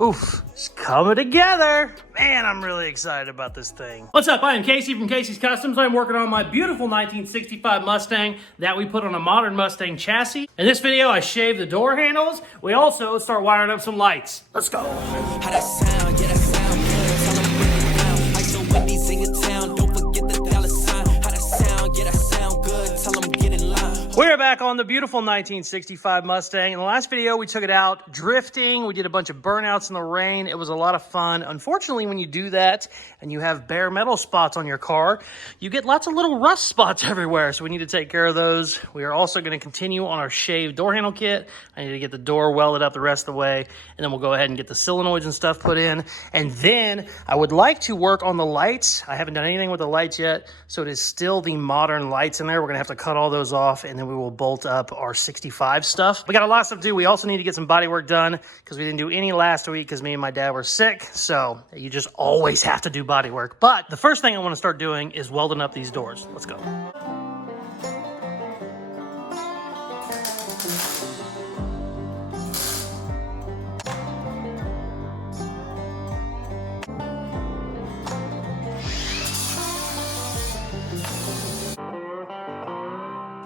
Oof, it's coming together. Man, I'm really excited about this thing. What's up? I am Casey from Caseyscustoms. I'm working on my beautiful 1965 Mustang that we put on a modern Mustang chassis. In this video, I shaved the door handles. We also start wiring up some lights. Let's go. How that sound? Yeah, that sound good. Tell them bring it down. Like the Wendy's in your town. Don't forget the dollar sign. How that sound? Yeah, that sound good. Tell them get in line. We're back on the beautiful 1965 Mustang. In the last video, we took it out drifting. We did a bunch of burnouts in the rain. It was a lot of fun. Unfortunately, when you do that and you have bare metal spots on your car, you get lots of little rust spots everywhere. So we need to take care of those. We are also going to continue on our shaved door handle kit. I need to get the door welded up the rest of the way, and then we'll go ahead and get the solenoids and stuff put in. And then I would like to work on the lights. I haven't done anything with the lights yet, so it is still the modern lights in there. We're going to have to cut all those off, and then we will bolt up our 65 stuff. We got a lot of stuff to do. We also need to get some body work done because we didn't do any last week because me and my dad were sick. So you just always have to do body work. But the first thing I want to start doing is welding up these doors. Let's go.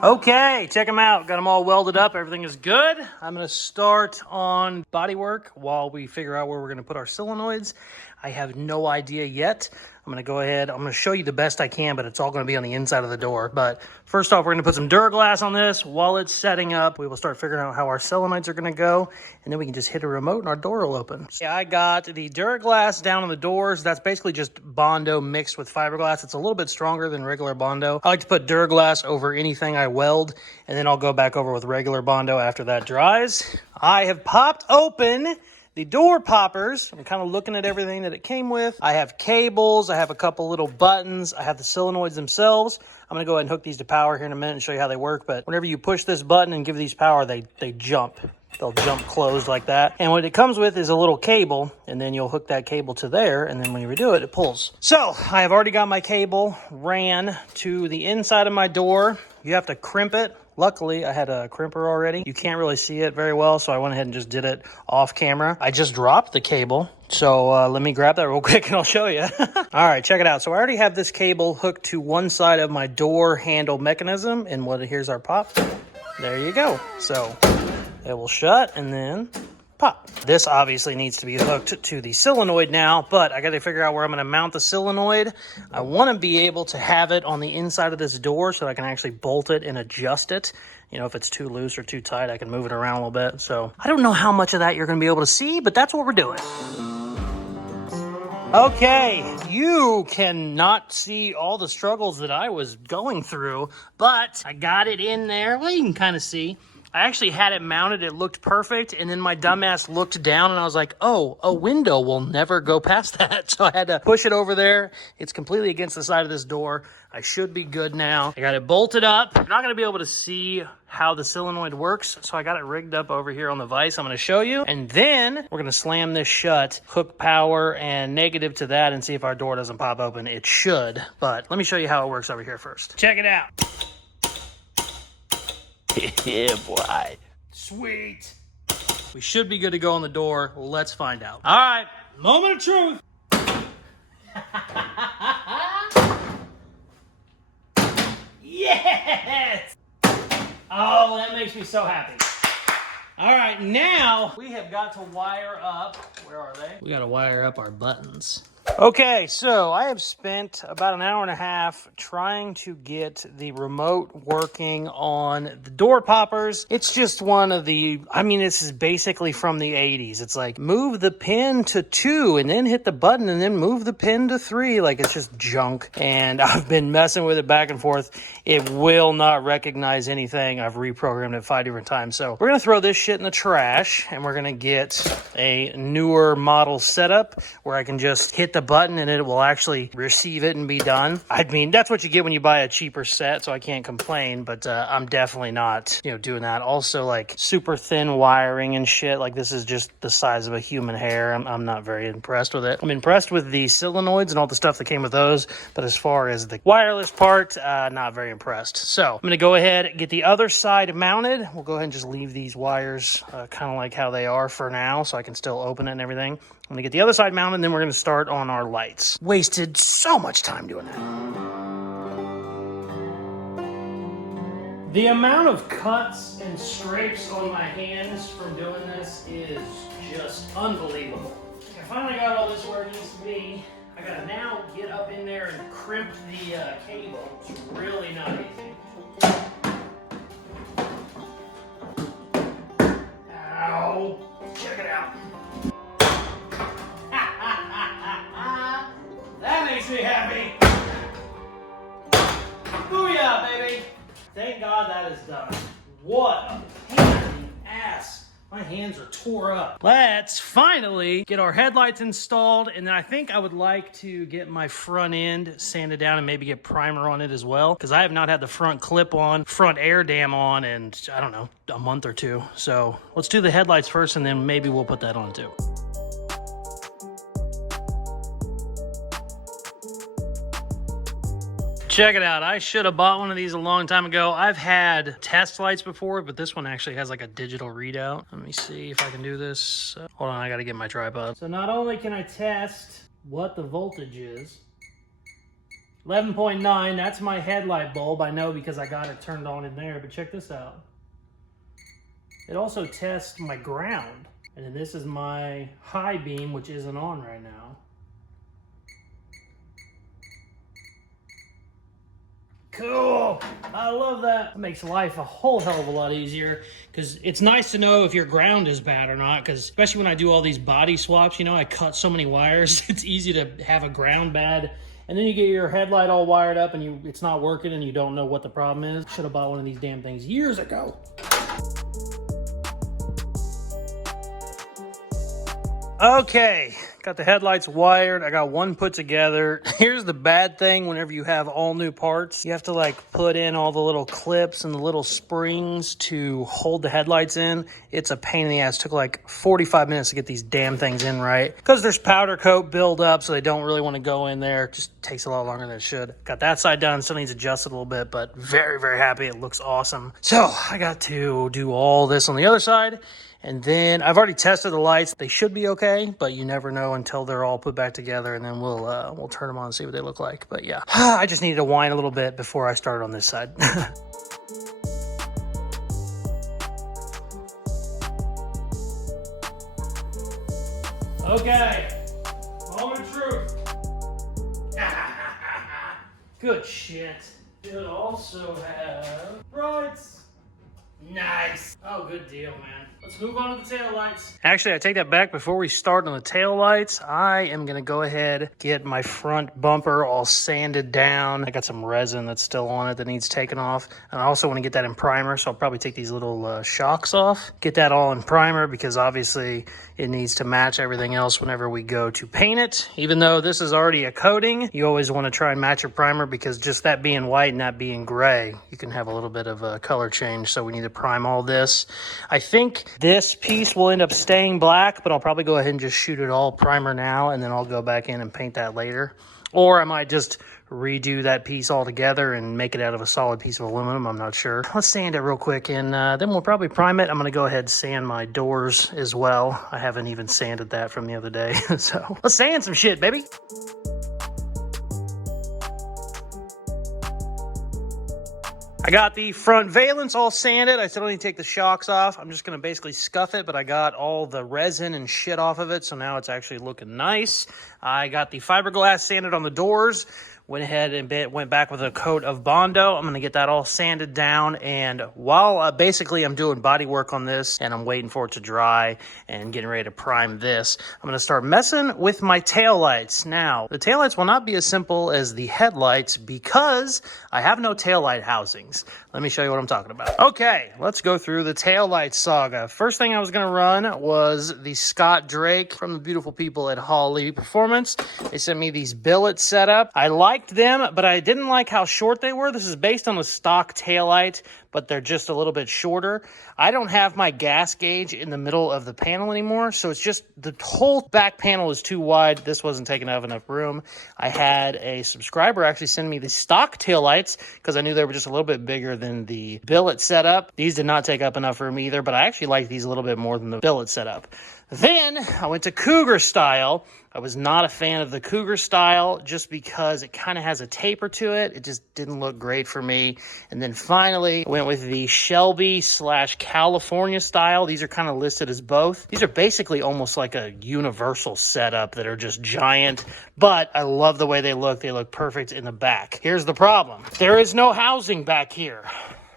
Okay, check them out. Got them all welded up. Everything is good. I'm going to start on bodywork while we figure out where we're going to put our solenoids. I have no idea yet. I'm going to go ahead. I'm going to show you the best I can, but it's all going to be on the inside of the door. But first off, we're going to put some Duraglass on this. While it's setting up, we will start figuring out how our solenoids are going to go, and then we can just hit a remote and our door will open. Yeah, I got the Duraglass down on the doors. That's basically just Bondo mixed with fiberglass. It's a little bit stronger than regular Bondo. I like to put Duraglass over anything I weld, and then I'll go back over with regular Bondo after that dries. I have popped open the door poppers. I'm kind of looking at everything that it came with. I have cables. I have a couple little buttons. I have the solenoids themselves. I'm going to go ahead and hook these to power here in a minute and show you how they work. But whenever you push this button and give these power, they jump. They'll jump closed like that. And what it comes with is a little cable, and then you'll hook that cable to there, and then when you redo it, it pulls. So I have already got my cable ran to the inside of my door. You have to crimp it. Luckily, I had a crimper already. You can't really see it very well, so I went ahead and just did it off camera. I just dropped the cable, so let me grab that real quick and I'll show you. All right, check it out. So I already have this cable hooked to one side of my door handle mechanism, and here's our pop. There you go. So it will shut and then pop. This obviously needs to be hooked to the solenoid now, but I got to figure out where I'm going to mount the solenoid. I want to be able to have it on the inside of this door so I can actually bolt it and adjust it. You know, if it's too loose or too tight, I can move it around a little bit. So I don't know how much of that you're going to be able to see, but that's what we're doing. Okay, you cannot see all the struggles that I was going through, but I got it in there. Well, you can kind of see. I actually had it mounted, it looked perfect, and then my dumbass looked down and I was like, oh, a window will never go past that. So I had to push it over there. It's completely against the side of this door. I should be good now. I got it bolted up. You're not gonna be able to see how the solenoid works, so I got it rigged up over here on the vise. I'm gonna show you, and then we're gonna slam this shut, hook power and negative to that, and see if our door doesn't pop open. It should, but let me show you how it works over here first. Check it out. Yeah, boy. Sweet. We should be good to go on the door. Let's find out. All right, moment of truth. Yes! Oh, that makes me so happy. All right, now we have got to wire up. Where are they? We got to wire up our buttons. Okay, so I have spent about an hour and a half trying to get the remote working on the door poppers. It's just one of the, I mean, this is basically from the 80s. It's like, move the pin to 2 and then hit the button and then move the pin to 3. Like, it's just junk. And I've been messing with it back and forth. It will not recognize anything. I've reprogrammed it 5 different times. So we're going to throw this shit in the trash and we're going to get a newer model setup where I can just hit the button and it will actually receive it and be done. I mean, that's what you get when you buy a cheaper set, so I can't complain, but I'm definitely not, doing that. Also, like, super thin wiring and shit. Like, this is just the size of a human hair. I'm not very impressed with it. I'm impressed with the solenoids and all the stuff that came with those, but as far as the wireless part, not very impressed. So I'm going to go ahead and get the other side mounted. We'll go ahead and just leave these wires kind of like how they are for now, so I can still open it and everything. I'm going to get the other side mounted, and then we're going to start on our lights. Wasted so much time doing that. The amount of cuts and scrapes on my hands from doing this is just unbelievable. I finally got all this where it needs to be. I gotta now get up in there and crimp the cable. It's really not easy. Ow! Check it out. That makes me happy. Booyah, baby! Thank God that is done. What a pain in the ass. My hands are tore up. Let's finally get our headlights installed, and then I think I would like to get my front end sanded down and maybe get primer on it as well, because I have not had the front clip on, front air dam on in, I don't know, a month or two. So let's do the headlights first, and then maybe we'll put that on too. Check it out. I should have bought one of these a long time ago. I've had test lights before, but this one actually has like a digital readout. Let me see if I can do this. Hold on, I got to get my tripod. So not only can I test what the voltage is, 11.9, that's my headlight bulb. I know because I got it turned on in there, but check this out. It also tests my ground. And then this is my high beam, which isn't on right now. Cool. I love that. It makes life a whole hell of a lot easier, because it's nice to know if your ground is bad or not, because especially when I do all these body swaps, I cut so many wires. It's easy to have a ground bad, and then you get your headlight all wired up and it's not working and you don't know what the problem is. Should have bought one of these damn things years ago. Okay, got the headlights wired. I got one put together. Here's the bad thing whenever you have all new parts. You have to like put in all the little clips and the little springs to hold the headlights in. It's a pain in the ass. It took like 45 minutes to get these damn things in right, because there's powder coat build up, so they don't really want to go in there. It just takes a lot longer than it should. Got that side done. Still needs adjusted a little bit, but very, very happy. It looks awesome. So I got to do all this on the other side. And then I've already tested the lights. They should be okay, but you never know until they're all put back together, and then we'll turn them on and see what they look like. But yeah, I just needed to whine a little bit before I start on this side. Okay, moment of truth. Good shit. Should also have brights. Nice. Oh, good deal, man. Let's move on to the taillights. Actually, I take that back. Before we start on the taillights, I am going to go ahead, get my front bumper all sanded down. I got some resin that's still on it that needs taken off. And I also want to get that in primer, so I'll probably take these little shocks off. Get that all in primer, because obviously it needs to match everything else whenever we go to paint it. Even though this is already a coating, you always want to try and match your primer, because just that being white and that being gray, you can have a little bit of a color change. So we need to prime all this. I think this piece will end up staying black, but I'll probably go ahead and just shoot it all primer now, and then I'll go back in and paint that later. Or I might just redo that piece altogether and make it out of a solid piece of aluminum. I'm not sure. Let's sand it real quick, and then we'll probably prime it. I'm going to go ahead and sand my doors as well. I haven't even sanded that from the other day. So let's sand some shit, baby. I got the front valence all sanded. I still need to take the shocks off. I'm just going to basically scuff it, but I got all the resin and shit off of it, so now it's actually looking nice. I got the fiberglass sanded on the doors. Went ahead and went back with a coat of Bondo. I'm going to get that all sanded down, and while basically I'm doing body work on this and I'm waiting for it to dry and getting ready to prime this, I'm going to start messing with my tail lights. Now, the tail lights will not be as simple as the headlights because I have no tail light housings. Let me show you what I'm talking about. Okay, let's go through the tail light saga. First thing I was going to run was the Scott Drake from the beautiful people at Holley Performance. They sent me these billets set up. I liked them, but I didn't like how short they were. This is based on the stock taillight, but they're just a little bit shorter. I don't have my gas gauge in the middle of the panel anymore, so it's just the whole back panel is too wide. This wasn't taking up enough room. I had a subscriber actually send me the stock taillights because I knew they were just a little bit bigger than the billet setup. These did not take up enough room either, but I actually like these a little bit more than the billet setup. Then I went to Cougar style. I was not a fan of the Cougar style just because it kind of has a taper to it. It just didn't look great for me. And then finally, I went with the Shelby/California style. These are kind of listed as both. These are basically almost like a universal setup that are just giant, but I love the way they look. They look perfect in the back. Here's the problem. There is no housing back here.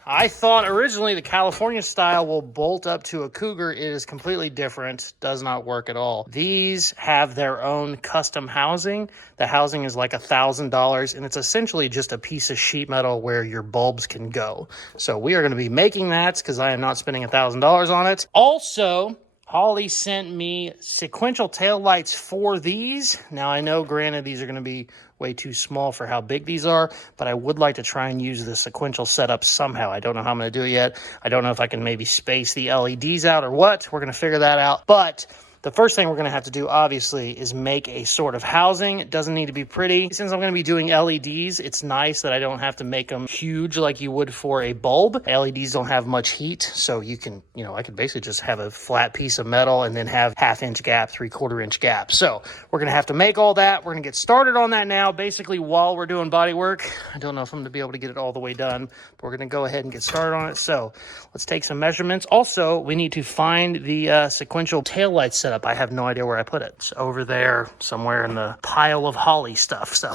I thought originally the California style will bolt up to a Cougar. It is completely different. Does not work at all. These have their own custom housing. The housing is like $1,000, and it's essentially just a piece of sheet metal where your bulbs can go. So we are going to be making that because I am not spending $1,000 on it. Also, Holley sent me sequential tail lights for these. Now, I know, granted, these are going to be way too small for how big these are, but I would like to try and use the sequential setup somehow. I don't know how I'm going to do it yet. I don't know if I can maybe space the LEDs out or what. We're going to figure that out. But the first thing we're going to have to do, obviously, is make a sort of housing. It doesn't need to be pretty. Since I'm going to be doing LEDs, it's nice that I don't have to make them huge like you would for a bulb. LEDs don't have much heat, so you can, I could basically just have a flat piece of metal and then have 1/2 inch gap, 3/4 inch gap. So we're going to have to make all that. We're going to get started on that now, basically while we're doing body work. I don't know if I'm going to be able to get it all the way done, but we're going to go ahead and get started on it. So let's take some measurements. Also, we need to find the sequential taillight setup. I have no idea where I put it. It's over there somewhere in the pile of Holley stuff. So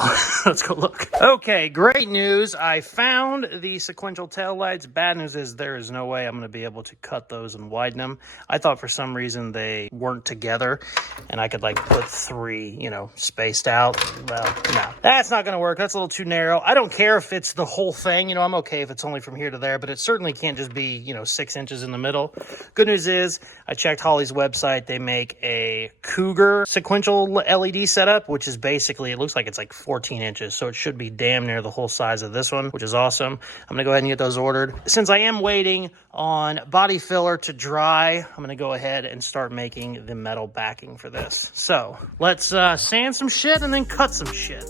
let's go look. Okay, great news. I found the sequential taillights. Bad news is there is no way I'm going to be able to cut those and widen them. I thought for some reason they weren't together and I could like put 3, spaced out. Well, no, that's not going to work. That's a little too narrow. I don't care if it's the whole thing. I'm okay if it's only from here to there, but it certainly can't just be, 6 inches in the middle. Good news is I checked Holley's website. They make a Cougar sequential LED setup, which is basically, it looks like it's like 14 inches. So it should be damn near the whole size of this one, which is awesome. I'm going to go ahead and get those ordered. Since I am waiting on body filler to dry, I'm going to go ahead and start making the metal backing for this. So let's sand some shit and then cut some shit.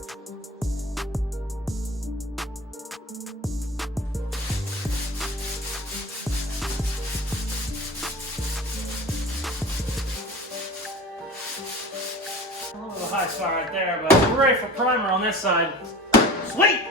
High spot right there, but we're ready for primer on this side. Sweet!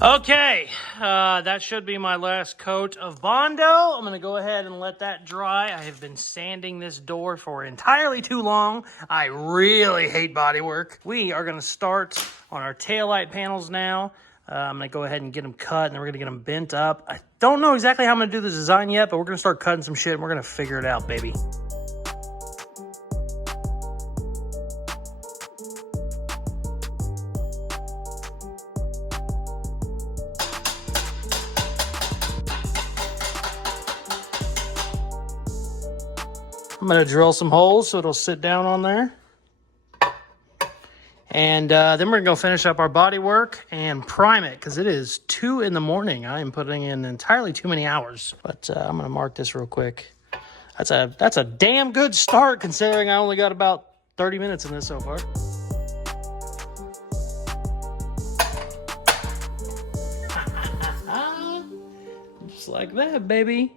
Okay, that should be my last coat of Bondo. I'm going to go ahead and let that dry. I have been sanding this door for entirely too long. I really hate bodywork. We are going to start on our taillight panels now. I'm going to go ahead and get them cut, and then we're going to get them bent up. I don't know exactly how I'm going to do the design yet, but we're going to start cutting some shit, and we're going to figure it out, baby. I'm going to drill some holes so it'll sit down on there. And then we're going to go finish up our body work and prime it because it is 2 in the morning. I am putting in entirely too many hours. But I'm going to mark this real quick. That's a damn good start considering I only got about 30 minutes in this so far. Just like that, baby.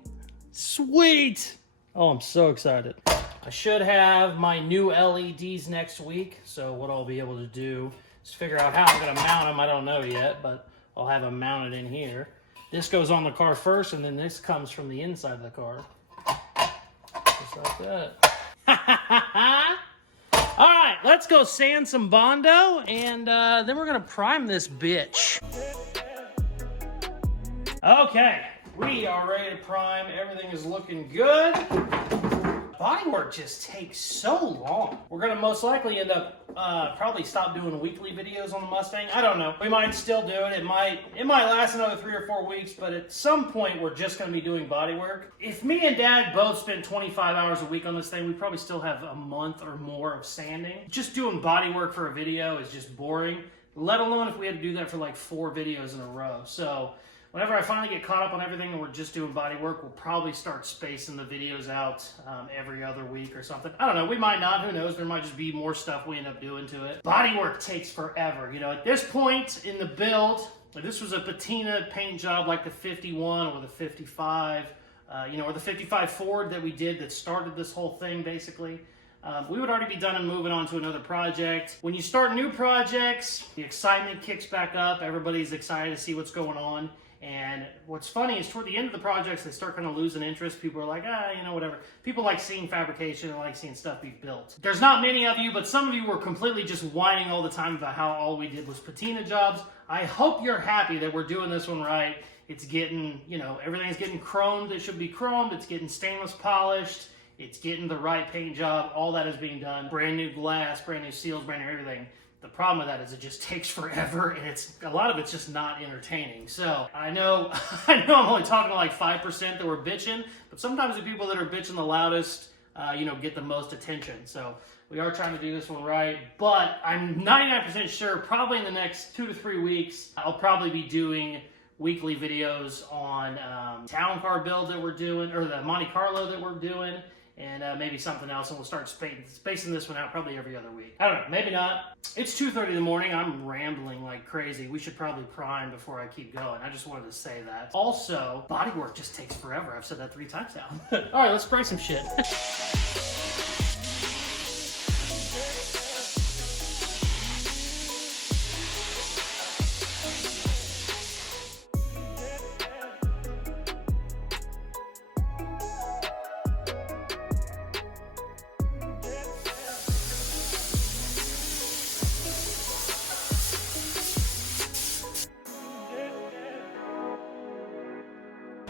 Sweet! Oh, I'm so excited. I should have my new LEDs next week, so what I'll be able to do is figure out how I'm going to mount them. I don't know yet, but I'll have them mounted in here. This goes on the car first, and then this comes from the inside of the car. Just like that. All right, let's go sand some Bondo, and then we're gonna prime this bitch. Okay, we are ready to prime. Everything is looking good. Bodywork just takes so long. We're gonna most likely end up probably stop doing weekly videos on the Mustang. I don't know. We might still do it. It might last another 3 or 4 weeks, but at some point we're just gonna be doing bodywork. If me and Dad both spent 25 hours a week on this thing, we probably still have a month or more of sanding. Just doing bodywork for a video is just boring, let alone if we had to do that for like 4 videos in a row. So whenever I finally get caught up on everything and we're just doing body work, we'll probably start spacing the videos out every other week or something. I don't know, we might not, who knows, there might just be more stuff we end up doing to it. Body work takes forever. You know, at this point in the build, if this was a patina paint job like the 51 or the 55, you know, or the 55 Ford that we did that started this whole thing basically, we would already be done and moving on to another project. When you start new projects, the excitement kicks back up, everybody's excited to see what's going on. And what's funny is toward the end of the projects, they start kind of losing interest. People are like, you know, whatever. People like seeing fabrication and like seeing stuff be built. There's not many of you, but some of you were completely just whining all the time about how all we did was patina jobs. I hope you're happy that we're doing this one right. It's getting, you know, everything's getting chromed. It should be chromed. It's getting stainless polished. It's getting the right paint job. All that is being done. Brand new glass, brand new seals, brand new everything. The problem with that is it just takes forever, and a lot of it's just not entertaining. So I know I'm only talking to like 5% that were bitching, but sometimes the people that are bitching the loudest, you know, get the most attention. So we are trying to do this one right, but I'm 99% sure probably in the next 2 to 3 weeks, I'll probably be doing weekly videos on town car build that we're doing, or the Monte Carlo that we're doing, and maybe something else, and we'll start spacing this one out probably every other week. I don't know, maybe not. It's 2:30 in the morning. I'm rambling like crazy. We should probably prime before I keep going. I just wanted to say that. Also, bodywork just takes forever. I've said that 3 times now. All right, let's spray some shit.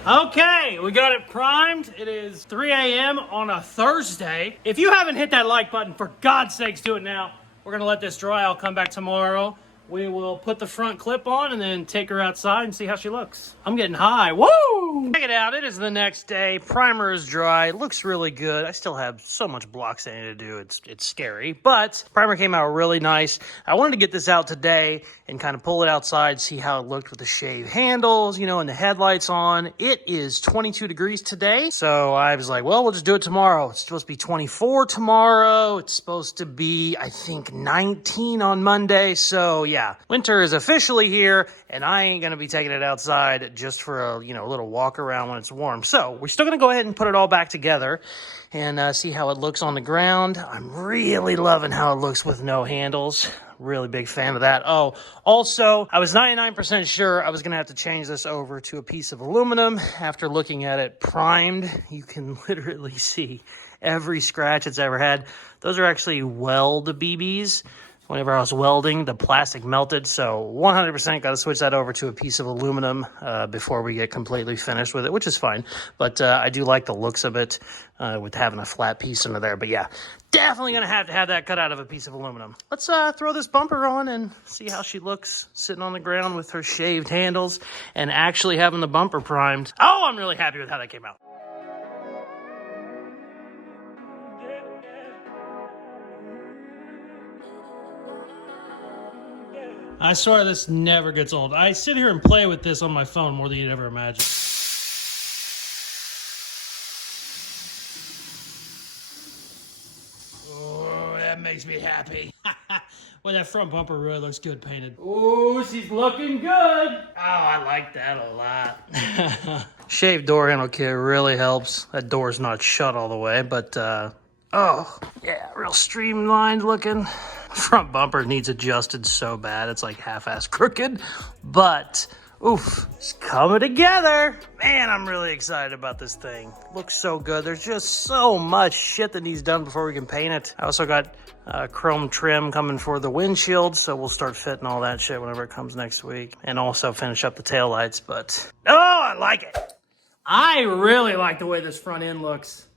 Okay, we got it primed. It is 3 a.m. on a Thursday. If you haven't hit that like button, for God's sakes, do it now. We're gonna let this dry. I'll come back tomorrow. We will put the front clip on and then take her outside and see how she looks. I'm getting high. Woo! Check it out. It is the next day. Primer is dry. It looks really good. I still have so much block sanding to do. It's scary, but primer came out really nice. I wanted to get this out today and kind of pull it outside, see how it looked with the shaved handles, you know, and the headlights on. It is 22 degrees today, so I was like, well, we'll just do it tomorrow. It's supposed to be 24 tomorrow. It's supposed to be, I think, 19 on Monday, so yeah, winter is officially here, and I ain't gonna be taking it outside just for a, you know, little walk around when it's warm. So we're still gonna go ahead and put it all back together and see how it looks on the ground. I'm really loving how it looks with no handles. Really big fan of that. Oh, also, I was 99% sure I was gonna have to change this over to a piece of aluminum. After looking at it primed, you can literally see every scratch it's ever had. Those are actually weld BBs. Whenever I was welding, the plastic melted, so 100% got to switch that over to a piece of aluminum before we get completely finished with it, which is fine. But I do like the looks of it with having a flat piece under there. But yeah, definitely going to have that cut out of a piece of aluminum. Let's throw this bumper on and see how she looks sitting on the ground with her shaved handles and actually having the bumper primed. Oh, I'm really happy with how that came out. I swear this never gets old. I sit here and play with this on my phone more than you'd ever imagine. Oh, that makes me happy. Well, that front bumper really looks good painted. Oh, she's looking good. Oh, I like that a lot. Shaved door handle kit really helps. That door's not shut all the way, but oh, yeah, real streamlined looking. Front bumper needs adjusted so bad. It's like half-ass crooked, but Oof, it's coming together. Man, I'm really excited about this thing. Looks so good. There's just so much shit that needs done before we can paint it. I also got chrome trim coming for the windshield, so we'll start fitting all that shit whenever it comes next week. And also finish up the taillights, but oh, I like it. I really like the way this front end looks.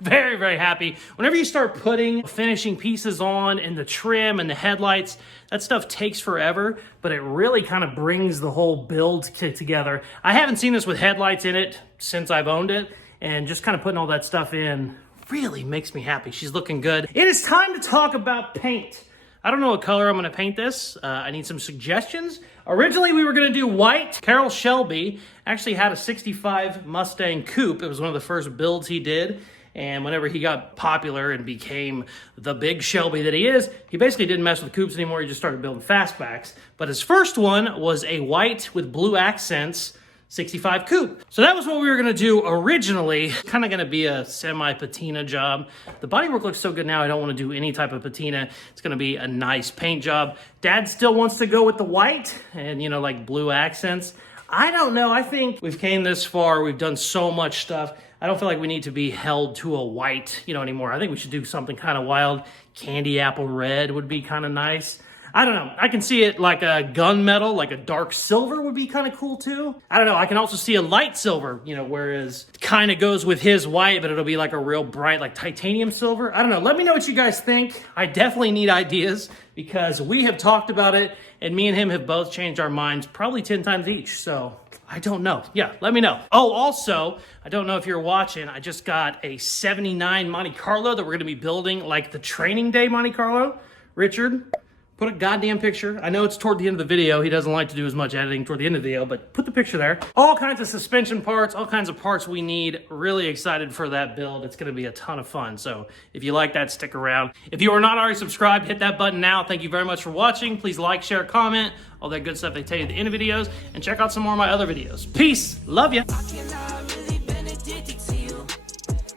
Very, very happy. Whenever you start putting finishing pieces on and the trim and the headlights, that stuff takes forever, but it really kind of brings the whole build kit together. I haven't seen this with headlights in it since I've owned it, and just kind of putting all that stuff in really makes me happy. She's looking good. It is time to talk about paint. I don't know what color I'm going to paint this. I need some suggestions. Originally, we were going to do white. Carroll Shelby actually had a 65 Mustang coupe. It was one of the first builds he did. And whenever he got popular and became the big Shelby that he is, he basically didn't mess with coupes anymore. He just started building fastbacks. But his first one was a white with blue accents 65 coupe. So that was what we were gonna do originally. Kind of gonna be a semi-patina job. The bodywork looks so good now, I don't wanna do any type of patina. It's gonna be a nice paint job. Dad still wants to go with the white and, you know, like blue accents. I don't know, I think we've came this far, we've done so much stuff. I don't feel like we need to be held to a white, you know, anymore. I think we should do something kind of wild. Candy apple red would be kind of nice. I don't know. I can see it like a gunmetal, like a dark silver would be kind of cool too. I don't know. I can also see a light silver, you know, whereas it kind of goes with his white, but it'll be like a real bright, like titanium silver. I don't know. Let me know what you guys think. I definitely need ideas because we have talked about it and me and him have both changed our minds probably 10 times each. So I don't know. Yeah, let me know. Oh, also, I don't know if you're watching, I just got a 79 Monte Carlo that we're going to be building like the training day Monte Carlo. Richard, put a goddamn picture. I know it's toward the end of the video. He doesn't like to do as much editing toward the end of the video, but put the picture there. All kinds of suspension parts, all kinds of parts we need. Really excited for that build. It's going to be a ton of fun. So if you like that, stick around. If you are not already subscribed, hit that button now. Thank you very much for watching. Please like, share, comment, all that good stuff they tell you at the end of videos, and check out some more of my other videos. Peace. Love ya. Really been addicted to you.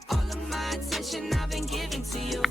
All of my attention I've been giving to you.